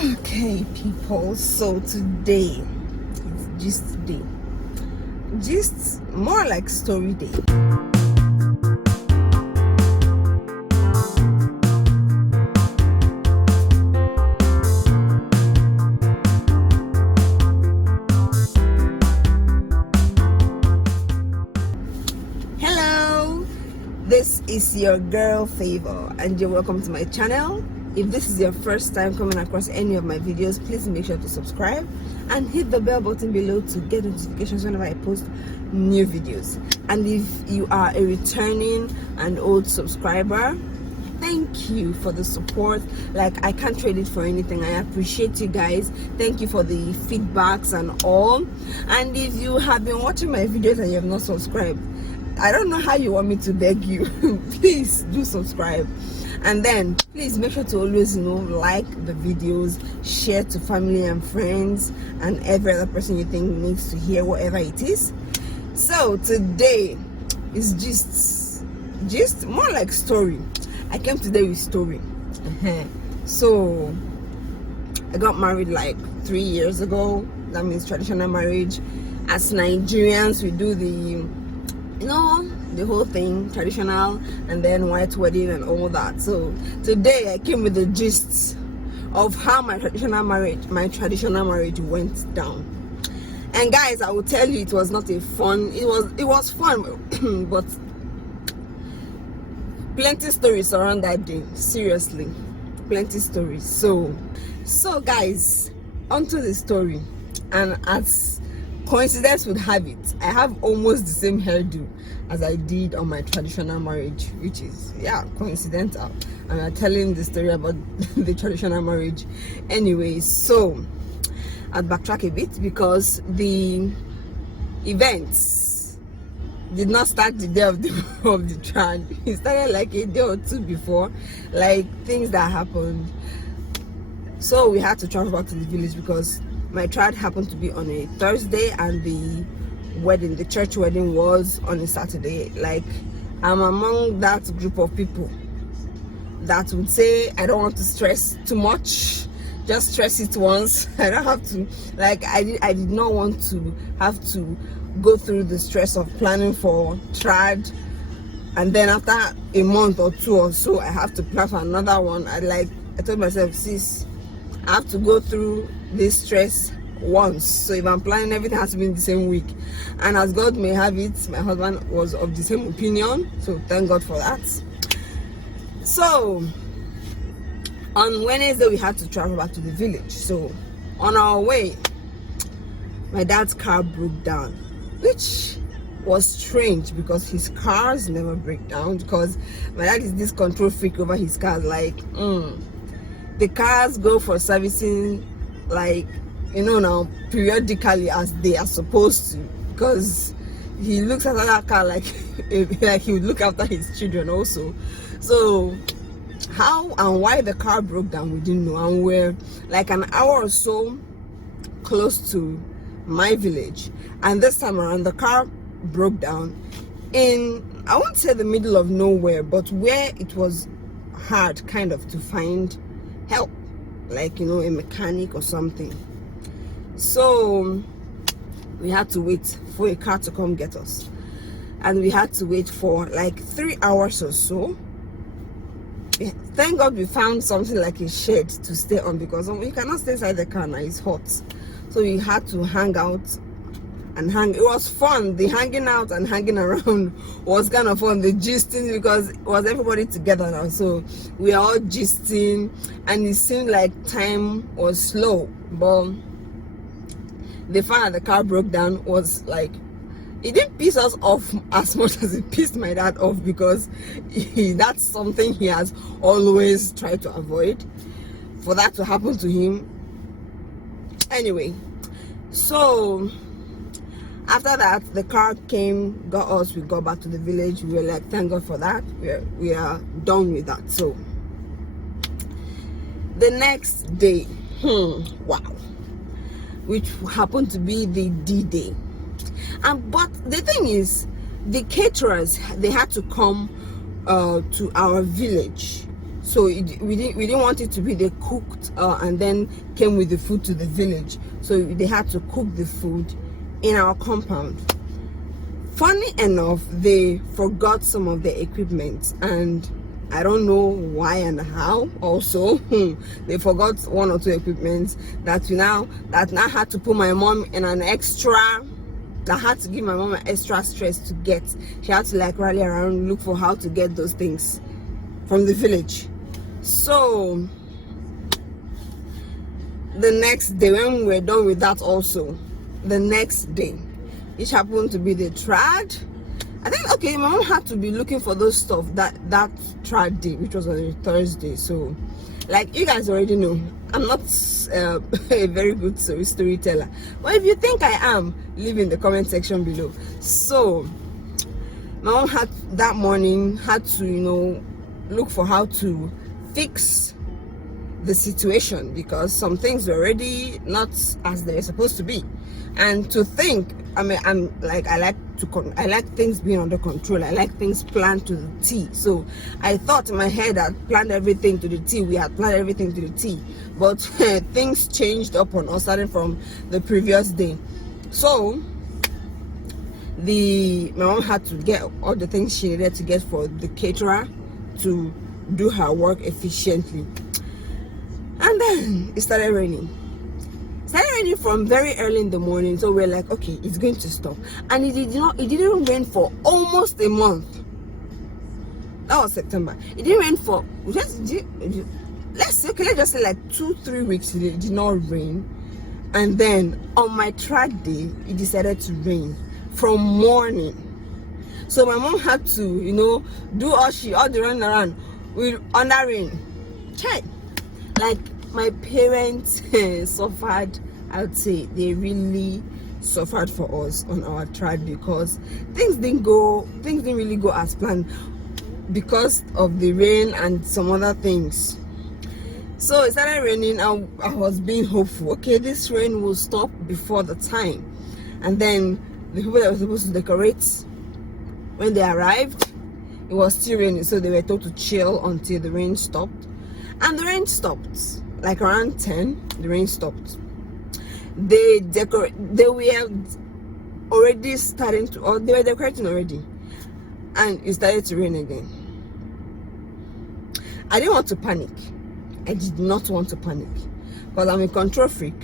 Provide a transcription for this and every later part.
Okay, people, so today it's just more like story day. Hello, this is your girl Favour and you're welcome to my channel. If this is your first time coming across any of my videos, please make sure to subscribe and hit the bell button below to get notifications whenever I post new videos. And if you are a returning and old subscriber, thank you for the support. Like, I can't trade it for anything. I appreciate you guys. Thank you for the feedbacks and all. And if you have been watching my videos and you have not subscribed, I don't know how you want me to beg you. Please do subscribe. And then please make sure to always like the videos, share to family and friends and every other person you think needs to hear whatever it is. So today is just more like story. I came today with story. So I got married like 3 years ago. That means traditional marriage. As Nigerians, we do the whole thing, traditional, and then white wedding and all that. So today I came with the gist of how my traditional marriage went down. And guys, I will tell you, it was not a fun, it was fun, but plenty stories around that day. Seriously, plenty stories. So guys, onto the story. And as coincidence would have it, I have almost the same hairdo as I did on my traditional marriage, which is coincidental. And I'm telling the story about the traditional marriage anyway. So I'll backtrack a bit because the events did not start the day of the trad. It started like a day or two before, like things that happened. So we had to travel back to the village because my trad happened to be on a Thursday and the church wedding was on a Saturday. Like, I'm among that group of people that would say, I don't want to stress too much, just stress it once. I don't have to, like, I did not want to have to go through the stress of planning for trad, and then after a month or two or so I have to plan for another one. I told myself, sis, I have to go through this stress once. So if I'm planning, everything has to be in the same week. And as God may have it, my husband was of the same opinion, so thank God for that. So on Wednesday we had to travel back to the village. So on our way, my dad's car broke down, which was strange because his cars never break down, because my dad is this control freak over his cars. Like, the cars go for servicing, like, now periodically as they are supposed to, because he looks after that car like he would look after his children also. So how and why the car broke down, we didn't know. And we're like an hour or so close to my village, and this time around the car broke down in, I won't say the middle of nowhere, but where it was hard kind of to find help, like a mechanic or something. So we had to wait for a car to come get us, and we had to wait for like 3 hours or so. Thank God we found something like a shed to stay on, because you cannot stay inside the car now, it's hot. So we had to hang out and hang. It was fun. The hanging out and hanging around was kind of fun. The gisting, because it was everybody together now, so we are all gisting, and it seemed like time was slow. But the fact that the car broke down was like, it didn't piss us off as much as it pissed my dad off, because that's something he has always tried to avoid, for that to happen to him. Anyway, so after that, the car came, got us, we got back to the village. We were like, thank God for that. We are done with that. So the next day, wow, which happened to be the D-Day. But the thing is, the caterers, they had to come to our village So we didn't want it to be they cooked and then came with the food to the village. So they had to cook the food in our compound. Funny enough, they forgot some of their equipment, and I don't know why and how. Also, they forgot one or two equipment that now had to put my mom in an extra. That had to give my mom an extra stress to get. She had to like rally around, look for how to get those things from the village. So the next day, when we were done with that, also the next day, which happened to be the trad. I think, okay, my mom had to be looking for those stuff that trad day, which was on a Thursday. So, like you guys already know, I'm not a very good storyteller. But if you think I am, leave in the comment section below. So, my mom had that morning had to, look for how to fix the situation, because some things were already not as they're supposed to be. And to think, I like things being under control. I like things planned to the T. So I thought in my head I'd planned everything to the T. We had planned everything to the T, but things changed up on us starting from the previous day. So my mom had to get all the things she needed to get for the caterer to do her work efficiently. And then it started raining. From very early in the morning. So we're like, okay, it's going to stop. And it didn't rain for almost a month. That was September. It didn't rain for let's just say like 2-3 weeks. It did not rain. And then on my track day, it decided to rain from morning. So my mom had to, do all the run around with under rain. Check. Like, my parents suffered. I would say they really suffered for us on our trad, because things didn't really go as planned because of the rain and some other things. So it started raining, and I was being hopeful. Okay, this rain will stop before the time. And then the people that were supposed to decorate, when they arrived, it was still raining. So they were told to chill until the rain stopped. And the rain stopped. Like around 10, the rain stopped. They were already starting to, or they were decorating already, and it started to rain again. I didn't want to panic. I did not want to panic, because I'm a control freak.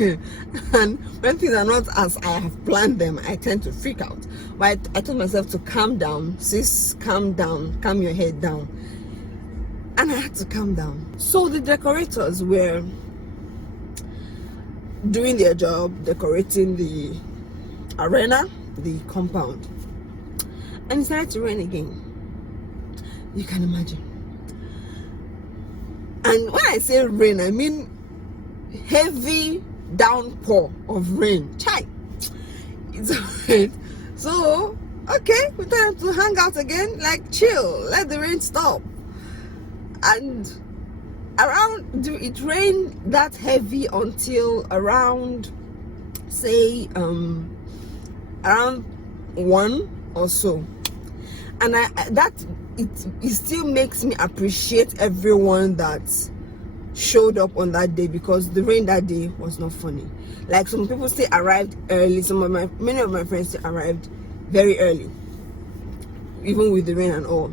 And when things are not as I have planned them, I tend to freak out. But I told myself to calm down. Sis, calm down, calm your head down. And I had to calm down. So the decorators were doing their job, decorating the arena, the compound. And it started to rain again. You can imagine. And when I say rain, I mean heavy downpour of rain. Chai! It's alright. So, okay, we time to hang out again. Like, chill, let the rain stop. And it rained that heavy until around, say, around 1 or so. And it still makes me appreciate everyone that showed up on that day, because the rain that day was not funny. Like, some people still arrived early. Many of my friends still arrived very early, even with the rain and all.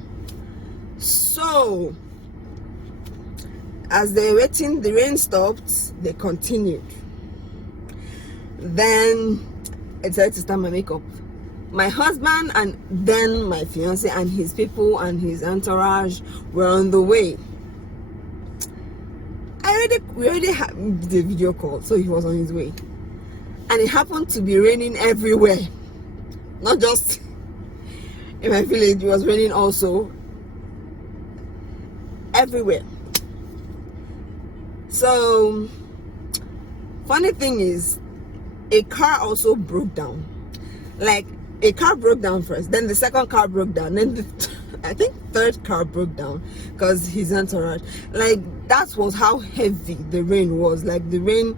So as they were waiting, the rain stopped, they continued. Then I decided to start my makeup. My husband and then my fiance and his people and his entourage were on the way. We already had the video call, so he was on his way. And it happened to be raining everywhere. Not just in my village, it was raining also everywhere. So, funny thing is, a car also broke down. Like, a car broke down first, then the second car broke down, then I think third car broke down because his entourage. Like, that was how heavy the rain was. Like, the rain,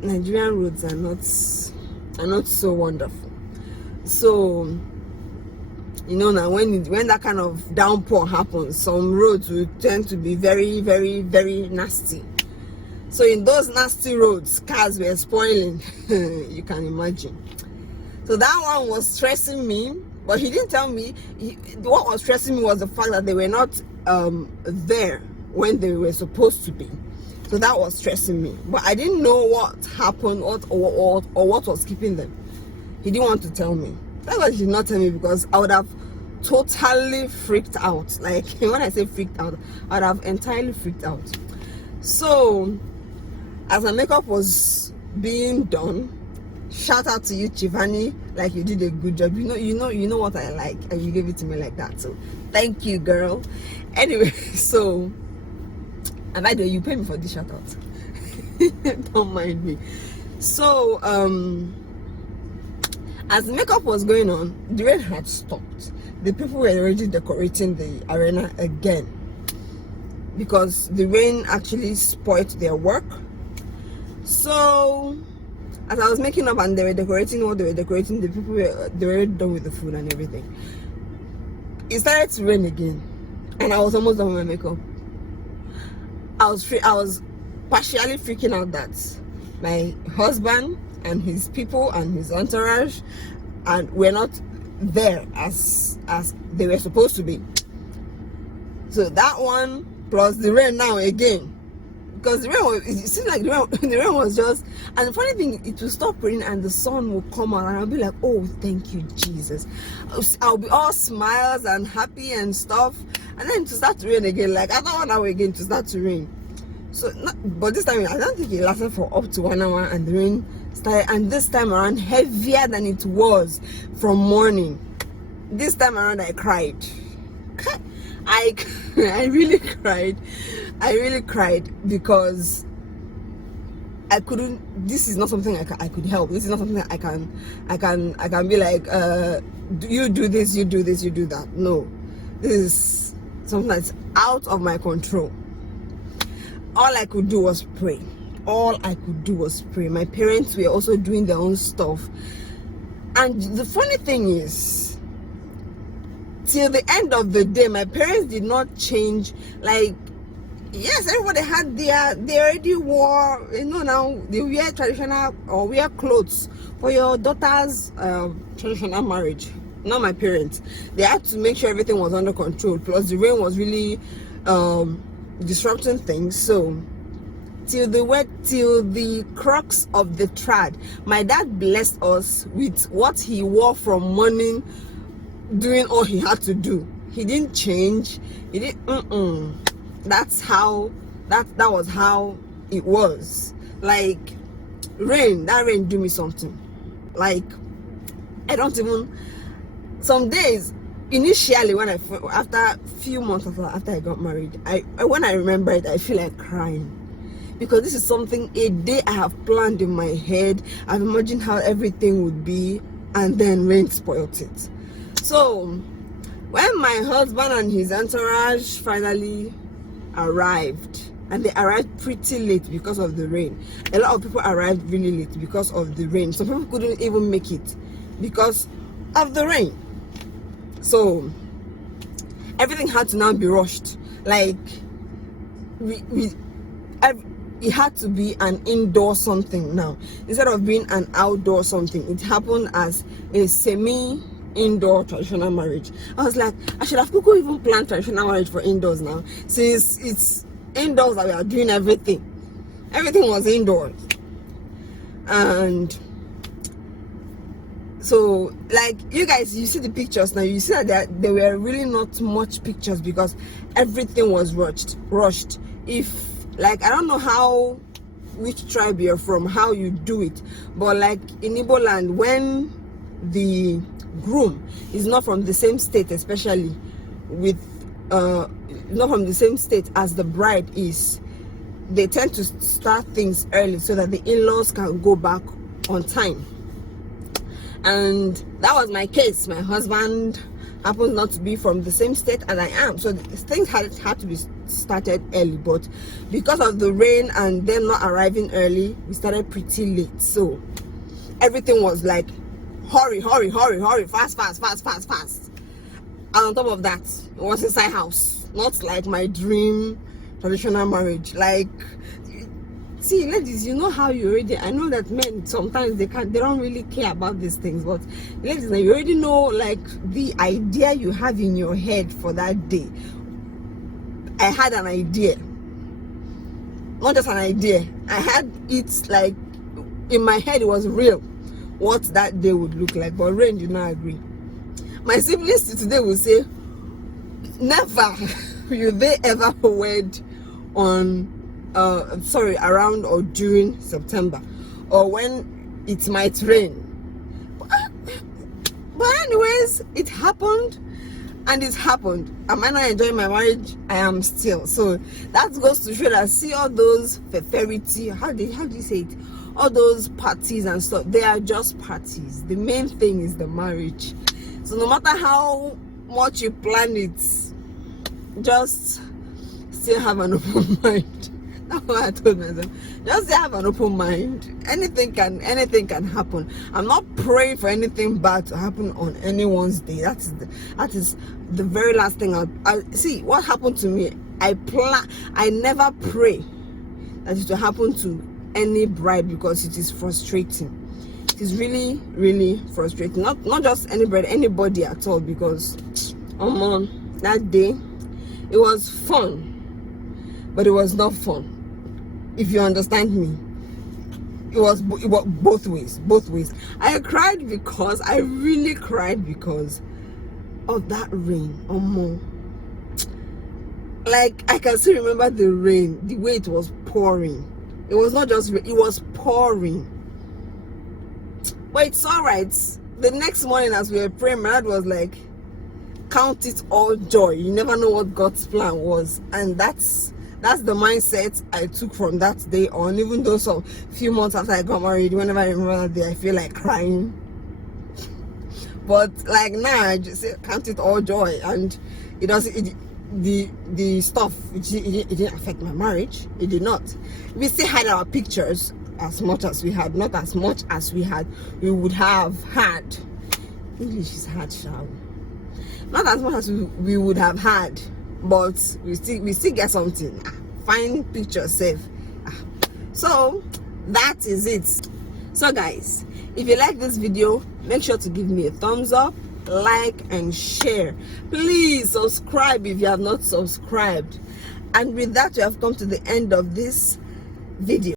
Nigerian roads are not so wonderful. So You know, now when that kind of downpour happens, some roads will tend to be very, very, very nasty. So in those nasty roads, cars were spoiling. You can imagine. So that one was stressing me, but he didn't tell me. What was stressing me was the fact that they were not there when they were supposed to be. So that was stressing me. But I didn't know what happened or what was keeping them. He didn't want to tell me. That's why he did not tell me, because I would have totally freaked out. Like, when I say freaked out, I would have entirely freaked out. So as my makeup was being done, shout out to you, Chivani, like you did a good job. You know what I like, and you gave it to me like that. So thank you, girl. Anyway, so, and by the way, you pay me for this shout out. Don't mind me. So as the makeup was going on, the rain had stopped. The people were already decorating the arena again, because the rain actually spoiled their work. So as I was making up and they were decorating what they were decorating, they were done with the food and everything. It started to rain again, and I was almost done with my makeup. I was partially freaking out that my husband and his people and his entourage and were not there as they were supposed to be. So that one plus the rain now again. Because the rain was, it seemed like the rain was just, and the funny thing, it will stop raining and the sun will come out, and I'll be like, oh, thank you, Jesus. I'll be all smiles and happy and stuff, and then to start to rain again, like after 1 hour again to start to rain. So, but this time I don't think it lasted for up to 1 hour, and the rain started, and this time around heavier than it was from morning. This time around I cried. I really cried. I really cried because I couldn't. This is not something I could help. This is not something I can be like, you do this, you do this, you do that. No, this is something that's out of my control. All I could do was pray. All I could do was pray. My parents were also doing their own stuff, and the funny thing is, till the end of the day, my parents did not change. Like, yes, everybody had they already wore, now they wear traditional or wear clothes for your daughter's traditional marriage. Not my parents. They had to make sure everything was under control, plus the rain was really disrupting things. So till the crux of the trad, my dad blessed us with what he wore from morning, doing all he had to do. He didn't change. He didn't. That's how that was how it was. Like, that rain do me something. Like, I don't even, some days initially when after a few months after I got married, when I remember it, I feel like crying, because this is something, a day I have planned in my head. I've imagined how everything would be, and then rain spoiled it. So when my husband and his entourage finally arrived, and they arrived pretty late because of the rain. A lot of people arrived really late because of the rain. Some people couldn't even make it because of the rain. So everything had to now be rushed. Like, it had to be an indoor something now instead of being an outdoor something. It happened as a semi-indoor traditional marriage. I was like, I should have even planned traditional marriage for indoors now, since it's indoors that we are doing everything. Everything was indoors. And so, like, you guys, you see the pictures now, you see that there were really not much pictures because everything was rushed. If, like, I don't know which tribe you're from, how you do it, but like in Igbo land, when the groom is not from the same state, especially with not from the same state as the bride is, they tend to start things early so that the in-laws can go back on time. And that was my case. My husband happens not to be from the same state as I am, so things had to be started early, but because of the rain and them not arriving early, we started pretty late. So everything was like hurry, fast. And on top of that, it was inside house, not like my dream traditional marriage. Like, see, ladies, you know how you already, I know that men sometimes they don't really care about these things, but ladies, you already know like the idea you have in your head for that day. I had an idea, not just an idea, I had it like in my head. It was real what that day would look like, but Rain did not agree. My siblings today will say, never will they ever wed on around or during September, or when it might rain. But anyways, it happened, and it happened. Am I not enjoying my marriage? I am still. So that goes to show that, see, all those fraternity, how do you say it, all those parties and stuff, they are just parties. The main thing is the marriage. So no matter how much you plan it, just still have an open mind. That's what I told myself. Just have an open mind. Anything can happen. I'm not praying for anything bad to happen on anyone's day. That is the very last thing I see. What happened to me, I never pray that it will happen to any bride, because it is frustrating. It is really, really frustrating. Not just any bride, anybody at all, because that day it was fun, but it was not fun. If you understand me, it was both ways. I cried because I really cried because of that rain. Like, I can still remember the rain, the way it was pouring. It was not just rain, it was pouring. But it's all right. The next morning, as we were praying, my dad was like, count it all joy. You never know what God's plan was. And that's the mindset I took from that day on. Even though some few months after I got married, whenever I remember that day, I feel like crying. But like now, I just say, count it all joy. And it doesn't, the stuff, it didn't affect my marriage. It did not. We still had our pictures as much as we had, not as much as we would have had. English is hard, shall not as much as we would have had, but we still get something. Fine picture safe. So that is it. So guys, if you like this video, make sure to give me a thumbs up, like and share. Please subscribe if you have not subscribed. And with that, we have come to the end of this video.